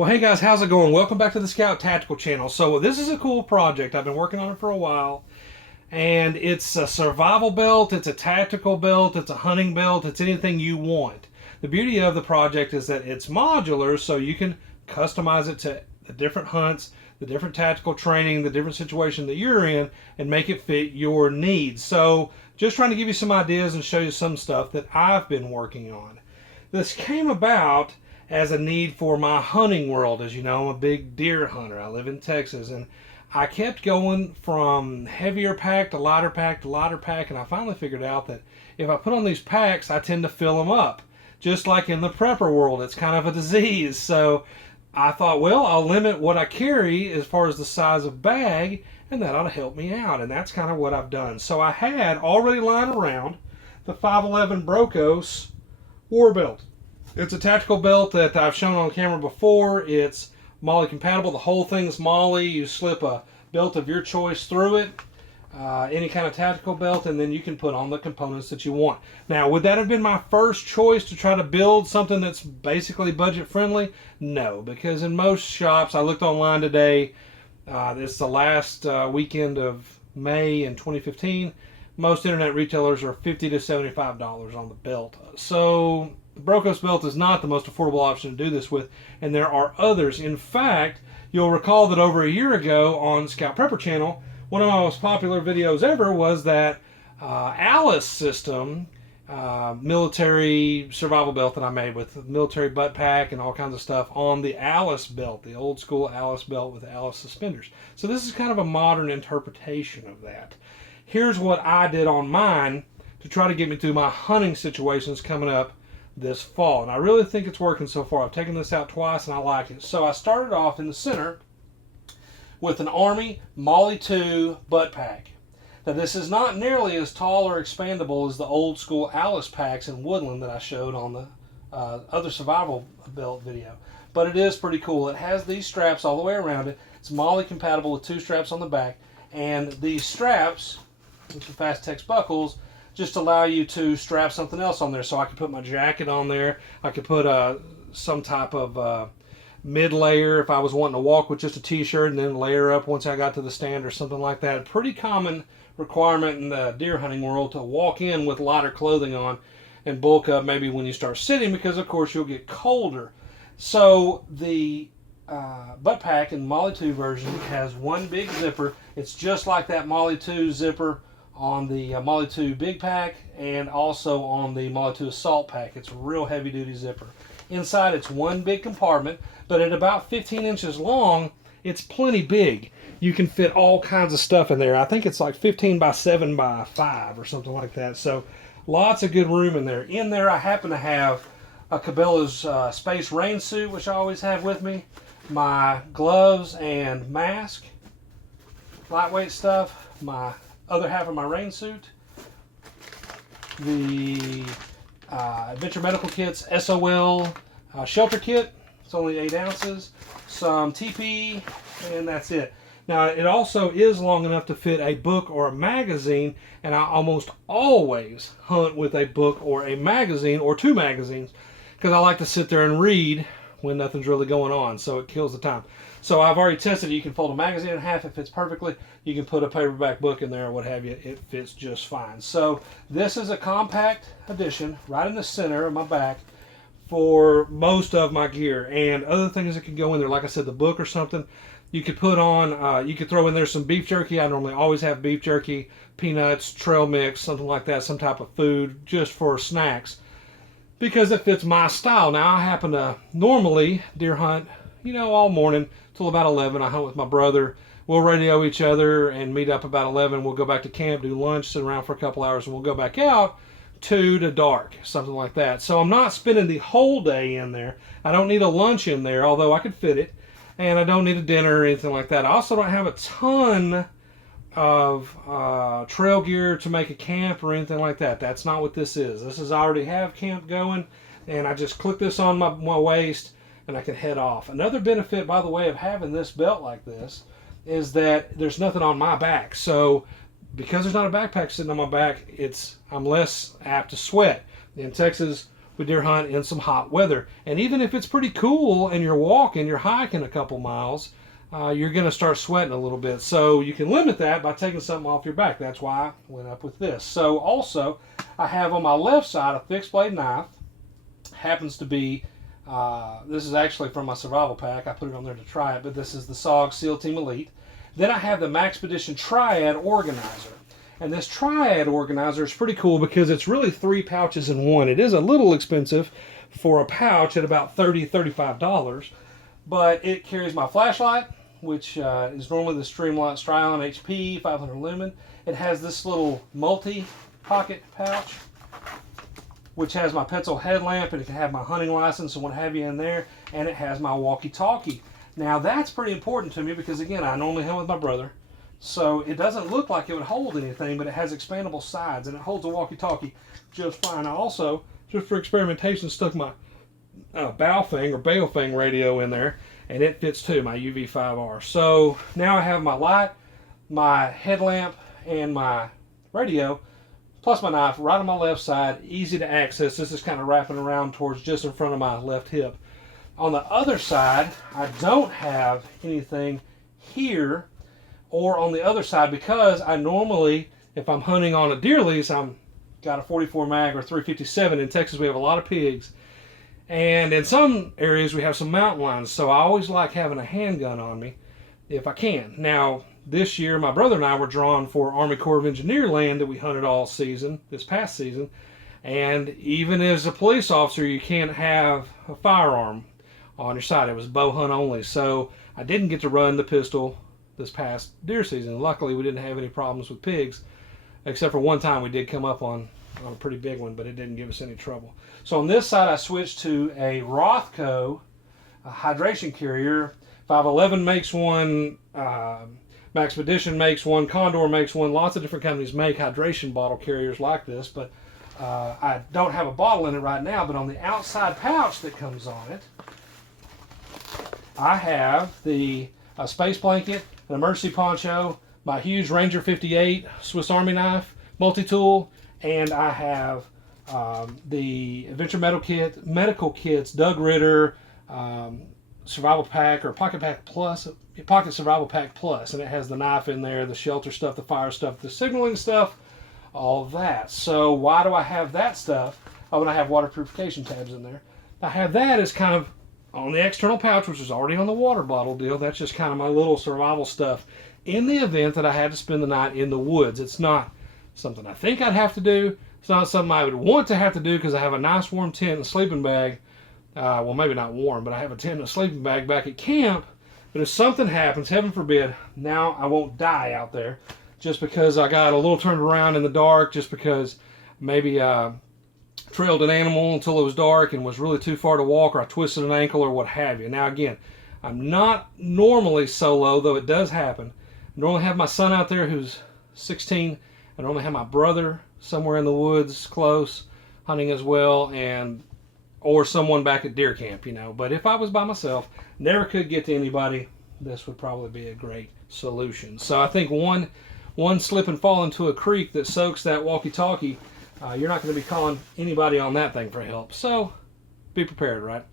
Well, hey guys, how's it going? Welcome back to the Scout Tactical channel. So this is a cool project. I've been working on it for a while, and it's a survival belt, it's a tactical belt, it's a hunting belt, it's anything you want. The beauty of the project is that it's modular, so you can customize it to the different hunts, the different tactical training, the different situation that you're in, and make it fit your needs. So just trying to give you some ideas and show you some stuff that I've been working on. This came about as a need for my hunting world. As you know, I'm a big deer hunter. I live in Texas, and I kept going from heavier pack to lighter pack to lighter pack, and I finally figured out that if I put on these packs, I tend to fill them up. Just like in the prepper world, it's kind of a disease. So I thought, well, I'll limit what I carry as far as the size of bag, and that ought to help me out, and that's kind of what I've done. So I had already lying around the 511 Brokos war belt. It's a tactical belt that I've shown on camera before. It's MOLLE compatible. The whole thing's MOLLE. You slip a belt of your choice through it, any kind of tactical belt, and then you can put on the components that you want. Now, would that have been my first choice to try to build something that's basically budget friendly? No, because in most shops, I looked online today, it's the last weekend of May in 2015, most internet retailers are $50 to $75 on the belt. So the Brokos belt is not the most affordable option to do this with, and there are others. In fact, you'll recall that over a year ago on Scout Prepper channel, one of my most popular videos ever was that Alice system military survival belt that I made with military butt pack and all kinds of stuff on the Alice belt, the old school Alice belt with Alice suspenders. So this is kind of a modern interpretation of that. Here's what I did on mine to try to get me through my hunting situations coming up this fall, and I really think it's working so far. I've taken this out twice and I like it. So I started off in the center with an Army MOLLE 2 butt pack. Now this is not nearly as tall or expandable as the old school Alice packs in Woodland that I showed on the other survival belt video, but it is pretty cool. It has these straps all the way around it. It's MOLLE compatible with 2 straps on the back, and these straps, which are Fastex buckles, just allow you to strap something else on there. So I could put my jacket on there. I could put some type of mid layer if I was wanting to walk with just a t-shirt and then layer up once I got to the stand or something like that. Pretty common requirement in the deer hunting world to walk in with lighter clothing on and bulk up maybe when you start sitting, because of course you'll get colder. So the butt pack in MOLLE 2 version has one big zipper. It's just like that MOLLE 2 zipper on the MOLLE 2 big pack and also on the MOLLE 2 assault pack. It's a real heavy duty zipper. Inside it's one big compartment, but at about 15 inches long, it's plenty big. You can fit all kinds of stuff in there. I think it's like 15 by 7 by 5 or something like that. So lots of good room in there. In there I happen to have a Cabela's space rain suit, which I always have with me, my gloves and mask, lightweight stuff, my other half of my rain suit, the Adventure Medical Kit's SOL shelter kit. It's only 8 ounces, some TP, and that's it. Now it also is long enough to fit a book or a magazine, and I almost always hunt with a book or a magazine or 2 magazines, because I like to sit there and read when nothing's really going on, so it kills the time. So I've already tested it. You can fold a magazine in half, it fits perfectly. You can put a paperback book in there or what have you, it fits just fine. So this is a compact edition right in the center of my back for most of my gear, and other things that could go in there, like I said, the book or something. You could put on, you could throw in there some beef jerky. I normally always have beef jerky, peanuts, trail mix, something like that, some type of food just for snacks, because it fits my style. Now I happen to normally deer hunt, you know, all morning till about 11. I hunt with my brother. We'll radio each other and meet up about 11. We'll go back to camp, do lunch, sit around for a couple hours, and we'll go back out 2 to dark, something like that. So I'm not spending the whole day in there. I don't need a lunch in there, although I could fit it, and I don't need a dinner or anything like that. I also don't have a ton of trail gear to make a camp or anything like that. That's not what this is. This is, I already have camp going, and I just click this on my waist and I can head off. Another benefit, by the way, of having this belt like this is that there's nothing on my back. So because there's not a backpack sitting on my back, I'm less apt to sweat. In Texas, we deer hunt in some hot weather. And even if it's pretty cool and you're hiking a couple miles, you're going to start sweating a little bit. So you can limit that by taking something off your back. That's why I went up with this. So also, I have on my left side a fixed blade knife. Happens to be, this is actually from my survival pack. I put it on there to try it, but this is the SOG SEAL Team Elite. Then I have the Maxpedition Triad Organizer. And this Triad Organizer is pretty cool because it's really 3 pouches in one. It is a little expensive for a pouch at about $30, $35, but it carries my flashlight, which is normally the Streamlight Strion HP 500 lumen. It has this little multi-pocket pouch, which has my Petzl headlamp, and it can have my hunting license and what have you in there, and it has my walkie-talkie. Now that's pretty important to me because, again, I normally hunt with my brother, so it doesn't look like it would hold anything, but it has expandable sides, and it holds a walkie-talkie just fine. I also, just for experimentation, stuck my Baofeng or Baofeng radio in there, and it fits too, my UV5R. So now I have my light, my headlamp, and my radio, plus my knife right on my left side, easy to access. This is kind of wrapping around towards just in front of my left hip. On the other side, I don't have anything here or on the other side because I normally, if I'm hunting on a deer lease, I'm got a 44 mag or 357. In Texas, we have a lot of pigs. And in some areas, we have some mountain lions. So I always like having a handgun on me if I can. Now, this year, my brother and I were drawn for Army Corps of Engineer land that we hunted all season, this past season. And even as a police officer, you can't have a firearm on your side. It was bow hunt only. So I didn't get to run the pistol this past deer season. Luckily, we didn't have any problems with pigs, except for one time we did come up on a pretty big one, but it didn't give us any trouble. So on this side, I switched to a Rothco hydration carrier. 511 makes one, Maxpedition makes one, Condor makes one. Lots of different companies make hydration bottle carriers like this, but I don't have a bottle in it right now. But on the outside pouch that comes on it, I have the space blanket, an emergency poncho, my huge Ranger 58 Swiss Army knife, multi-tool, and I have the Adventure Medical Kits, Doug Ritter, Survival Pack or Pocket Pack Plus, Pocket Survival Pack Plus, and it has the knife in there, the shelter stuff, the fire stuff, the signaling stuff, all that. So why do I have that stuff? Oh, and I have water purification tabs in there. I have that as kind of on the external pouch, which is already on the water bottle deal. That's just kind of my little survival stuff in the event that I had to spend the night in the woods. It's not something I think I'd have to do. It's not something I would want to have to do because I have a nice warm tent and sleeping bag. Well, maybe not warm, but I have a tent and a sleeping bag back at camp. But if something happens, heaven forbid, now I won't die out there just because I got a little turned around in the dark, just because maybe trailed an animal until it was dark and was really too far to walk, or I twisted an ankle or what have you. Now again, I'm not normally solo, though it does happen. I normally have my son out there who's 16. I normally have my brother somewhere in the woods close hunting as well, and or someone back at deer camp, you know. But if I was by myself, never could get to anybody, this would probably be a great solution. So I think one slip and fall into a creek that soaks that walkie-talkie, you're not going to be calling anybody on that thing for help. So be prepared, right?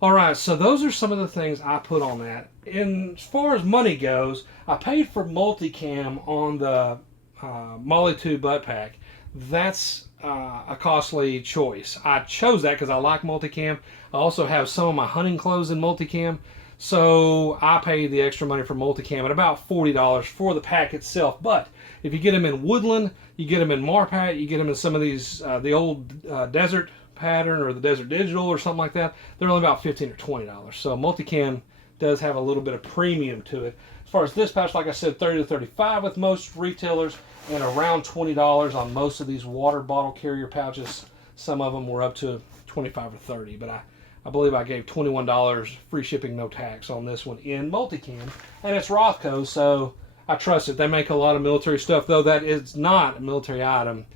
All right, so those are some of the things I put on that. And as far as money goes, I paid for multicam on the Molly 2 butt pack. That's a costly choice. I chose that because I like multicam. I also have some of my hunting clothes in multicam, so I paid the extra money for multicam at about $40 for the pack itself. But if you get them in woodland, you get them in Marpat, you get them in some of these the old desert pattern or the desert digital or something like that, they're only about $15 or $20. So multicam does have a little bit of premium to it. As far as this pouch, like I said, $30 to $35 with most retailers, and around $20 on most of these water bottle carrier pouches. Some of them were up to $25 or $30, but I believe I gave $21 free shipping, no tax on this one in multicam, and it's Rothco, so I trust it. They make a lot of military stuff, though that is not a military item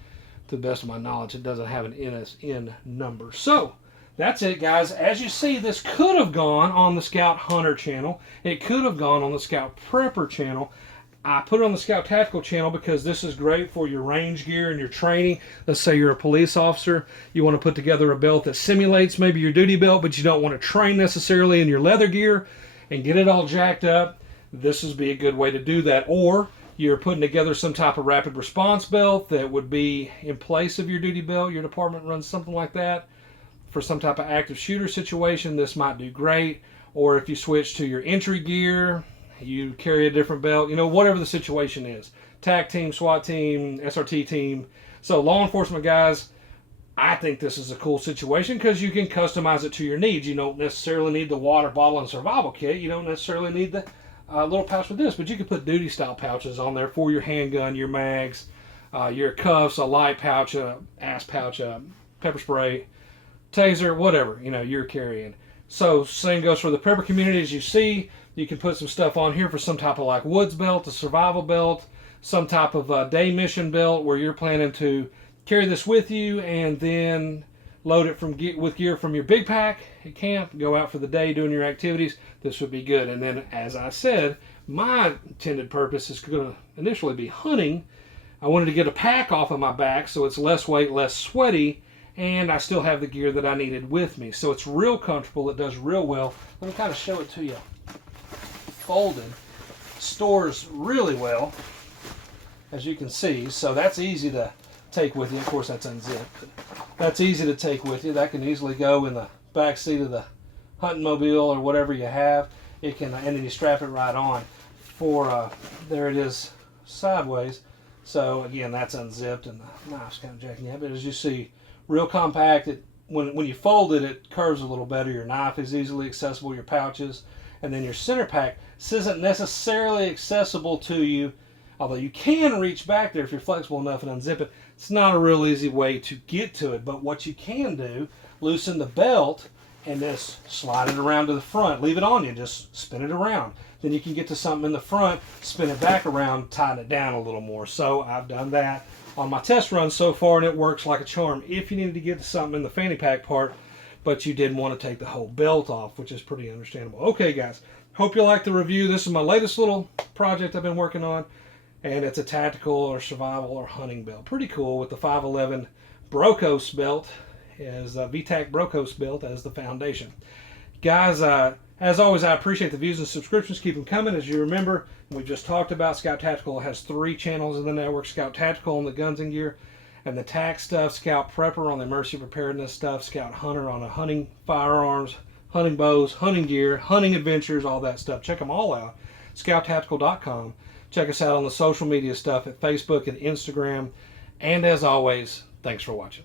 to the best of my knowledge. It doesn't have an NSN number. So that's it, guys. As you see, this could have gone on the Scout Hunter channel. It could have gone on the Scout Prepper channel. I put it on the Scout Tactical channel because this is great for your range gear and your training. Let's say you're a police officer. You want to put together a belt that simulates maybe your duty belt, but you don't want to train necessarily in your leather gear and get it all jacked up. This would be a good way to do that. Or you're putting together some type of rapid response belt that would be in place of your duty belt. Your department runs something like that. For some type of active shooter situation, this might do great. Or if you switch to your entry gear, you carry a different belt, you know, whatever the situation is. TAC team, SWAT team, SRT team. So law enforcement guys, I think this is a cool situation because you can customize it to your needs. You don't necessarily need the water bottle and survival kit. You don't necessarily need the little pouch with this, but you can put duty style pouches on there for your handgun, your mags, your cuffs, a light pouch, a ass pouch, a pepper spray, taser, whatever, you know, you're carrying. So same goes for the prepper community. As you see, you can put some stuff on here for some type of like woods belt, a survival belt, some type of day mission belt where you're planning to carry this with you and then load it with gear from your big pack at camp, go out for the day doing your activities. This would be good. And then, as I said, my intended purpose is going to initially be hunting. I wanted to get a pack off of my back so it's less weight, less sweaty, and I still have the gear that I needed with me. So it's real comfortable. It does real well. Let me kind of show it to you. Folded. Stores really well, as you can see. So that's easy to take with you. Of course, that's unzipped. That's easy to take with you. That can easily go in the back seat of the hunting mobile or whatever you have. It can, and then you strap it right on. There it is sideways. So again, that's unzipped and the knife's kind of jacking you. But as you see, real compact. When you fold it, it curves a little better. Your knife is easily accessible, your pouches, and then your center pack. This isn't necessarily accessible to you, although you can reach back there if you're flexible enough and unzip it. It's not a real easy way to get to it, but what you can do, loosen the belt and just slide it around to the front. Leave it on you, just spin it around. Then you can get to something in the front, spin it back around, tighten it down a little more. So I've done that on my test run so far, and it works like a charm. If you needed to get to something in the fanny pack part, but you didn't want to take the whole belt off, which is pretty understandable. Okay, guys, hope you liked the review. This is my latest little project I've been working on, and it's a tactical or survival or hunting belt. Pretty cool with the 511 Brokos belt, as VTAC Brokos belt as the foundation. Guys, as always, I appreciate the views and subscriptions. Keep them coming. As you remember, we just talked about, Scout Tactical has 3 channels in the network. Scout Tactical on the guns and gear and the tac stuff, Scout Prepper on the emergency preparedness stuff, Scout Hunter on the hunting firearms, hunting bows, hunting gear, hunting adventures, all that stuff. Check them all out. ScoutTactical.com. Check us out on the social media stuff at Facebook and Instagram. And as always, thanks for watching.